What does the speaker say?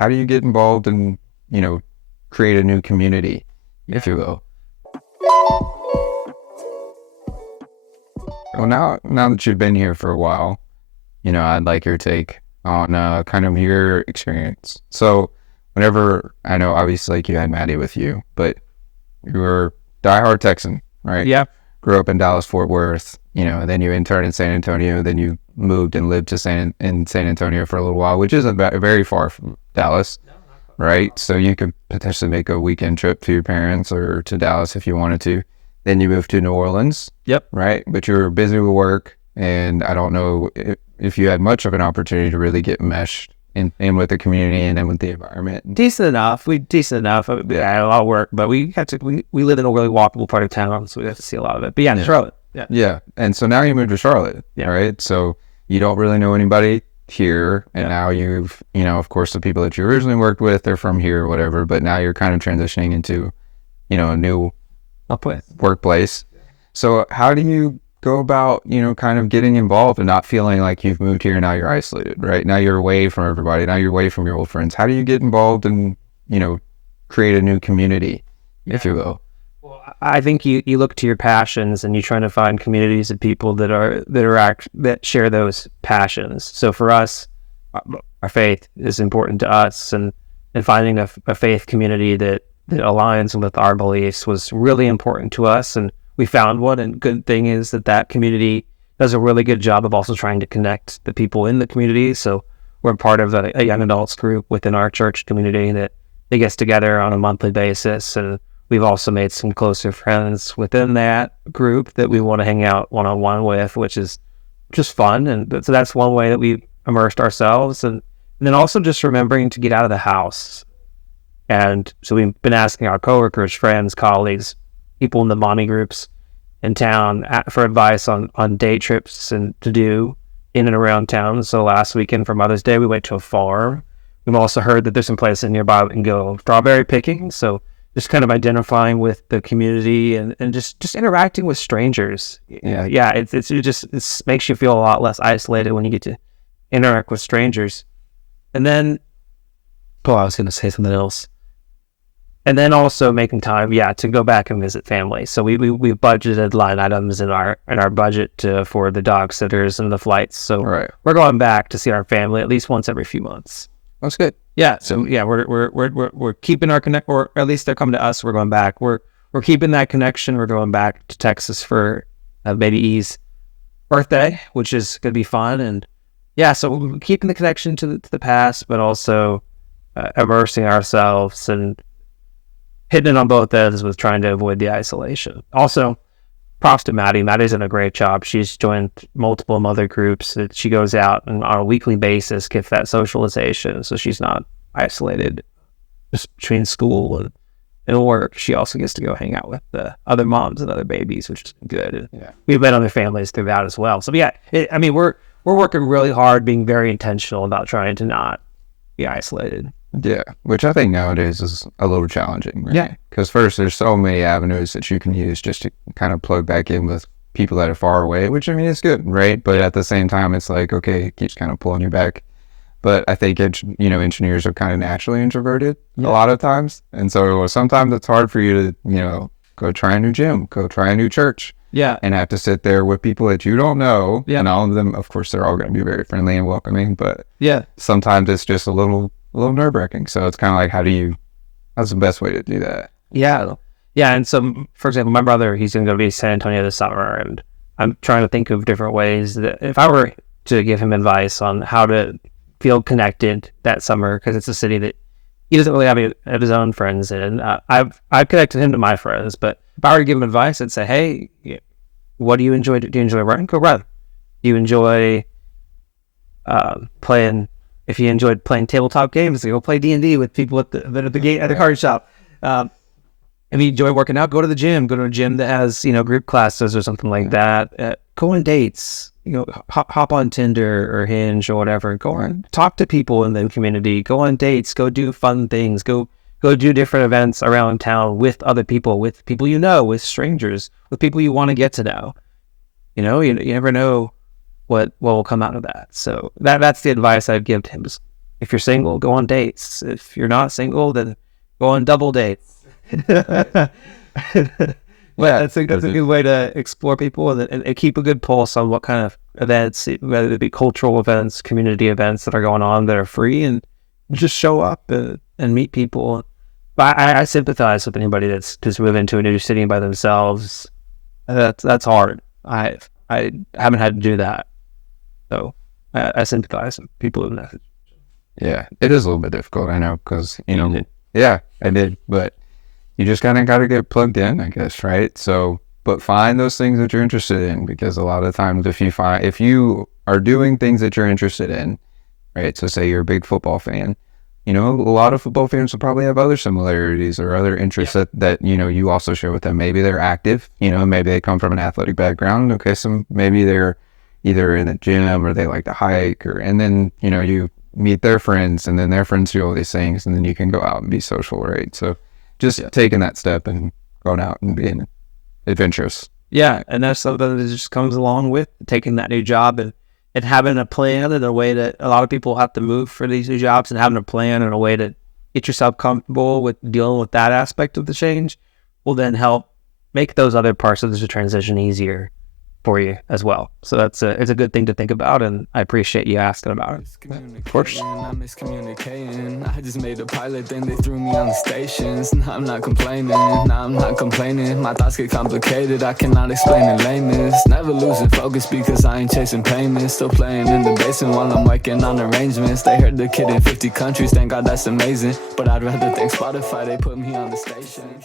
How do you get involved and, create a new community, if you will? Well, now that you've been here for a while, I'd like your take on kind of your experience. So whenever, I know obviously like you had Maddie with you, but you were diehard Texan, right? Yeah. Grew up in Dallas, Fort Worth, then you interned in San Antonio, then you moved and lived in San Antonio for a little while, which isn't very far from Dallas, right? So you could potentially make a weekend trip to your parents or to Dallas if you wanted to. Then you moved to New Orleans. Yep. Right? But you were busy with work, and I don't know if you had much of an opportunity to really get meshed in with the community and then with the environment. Decent enough. I had a lot of work, but we lived in a really walkable part of town, so we got to see a lot of it. But yeah, Charlotte. Yeah. Yeah. And so now you moved to Charlotte, right? So you don't really know anybody here, and now you've, of course, the people that you originally worked with, they're from here or whatever, but now you're kind of transitioning into, a new workplace. So how do you go about, kind of getting involved and not feeling like you've moved here and now you're isolated, right? Now you're away from everybody. Now you're away from your old friends. How do you get involved and, create a new community, if you will? Well, I think you look to your passions and you're trying to find communities of people that share those passions. So for us, our faith is important to us, and finding a faith community that aligns with our beliefs was really important to us, and we found one. And good thing is that community does a really good job of also trying to connect the people in the community. So we're part of a young adults group within our church community that they gets together on a monthly basis, and we've also made some closer friends within that group that we want to hang out one-on-one with, which is just fun. And so that's one way that we've immersed ourselves, and then also just remembering to get out of the house. And so we've been asking our coworkers, friends, colleagues, people in the mommy groups in town for advice on day trips and to do in and around town. So last weekend for Mother's Day, we went to a farm. We've also heard that there's some places nearby we can go strawberry picking. So just kind of identifying with the community and just interacting with strangers. Yeah. It makes you feel a lot less isolated when you get to interact with strangers. And then, I was going to say something else. And then also making time, to go back and visit family. So we budgeted line items in our budget for the dog sitters and the flights. So we're going back to see our family at least once every few months. That's good. Yeah. So we're keeping our connect, or at least they're coming to us. We're going back. We're keeping that connection. We're going back to Texas for baby E's birthday, which is going to be fun. And so we're keeping the connection to the past, but also immersing ourselves and hitting it on both ends with trying to avoid the isolation. Also, props to Maddie. Maddie's done a great job. She's joined multiple mother groups that she goes out and on a weekly basis gets that socialization, so she's not isolated just between school and work. She also gets to go hang out with the other moms and other babies, which is good. We've met other families through that as well. So we're working really hard, being very intentional about trying to not be isolated. Yeah, which I think nowadays is a little challenging, right? Yeah. Because first, there's so many avenues that you can use just to kind of plug back in with people that are far away, which, is good, right? But at the same time, it's like, okay, it keeps kind of pulling you back. But I think, engineers are kind of naturally introverted a lot of times. And so sometimes it's hard for you to, go try a new gym, go try a new church. Yeah. And have to sit there with people that you don't know. Yeah. And all of them, of course, they're all going to be very friendly and welcoming. But sometimes it's just a little nerve-wracking. So it's kind of like, how's the best way to do that? Yeah. And so, for example, my brother, he's going to go to San Antonio this summer, and I'm trying to think of different ways that if I were to give him advice on how to feel connected that summer, because it's a city that he doesn't really have his own friends in. I've connected him to my friends, but if I were to give him advice, I'd say, hey, what do you enjoy? Do you enjoy running? Go run. Do you enjoy playing? If you enjoyed playing tabletop games, go play D&D with people at the card shop. If you enjoy working out, go to the gym. Go to a gym that has group classes or something like that. Go on dates. Hop on Tinder or Hinge or whatever. Go on, talk to people in the community. Go on dates. Go do fun things. Go do different events around town with other people, with people with strangers, with people you want to get to know. You never know what will come out of that. So that's the advice I'd give to him. Just If you're single, go on dates. If you're not single, then go on double dates. Well, that's a good way to explore people and keep a good pulse on what kind of events, whether it be cultural events, community events that are going on that are free, and just show up and meet people. But I sympathize with anybody that's just moving to a new city by themselves. That's hard. I haven't had to do that, so I sympathize with people in that. Yeah, it is a little bit difficult, I know, because yeah, I did, but you just kind of got to get plugged in, I guess, right? So, but find those things that you're interested in, because a lot of times if you are doing things that you're interested in, right? So say you're a big football fan, a lot of football fans will probably have other similarities or other interests that you also share with them. Maybe they're active, maybe they come from an athletic background. Okay, so maybe they're either in the gym or they like to hike, and then, you meet their friends, and then their friends do all these things, and then you can go out and be social, right? So just taking that step and going out and being adventurous. Yeah, and that's something that just comes along with taking that new job and having a plan in a way that a lot of people have to move for these new jobs, and having a plan in a way to get yourself comfortable with dealing with that aspect of the change will then help make those other parts of the transition easier for you as well. So it's a good thing to think about, and I appreciate you asking about it. Of course. I'm miscommunicating. I just made a pilot, then they threw me on the stations. Now I'm not complaining. My thoughts get complicated. I cannot explain in lameness. Never losing focus because I ain't chasing payments. Still playing in the basement while I'm working on arrangements. They heard the kid in 50 countries. Thank God that's amazing. But I'd rather thank Spotify. They put me on the station.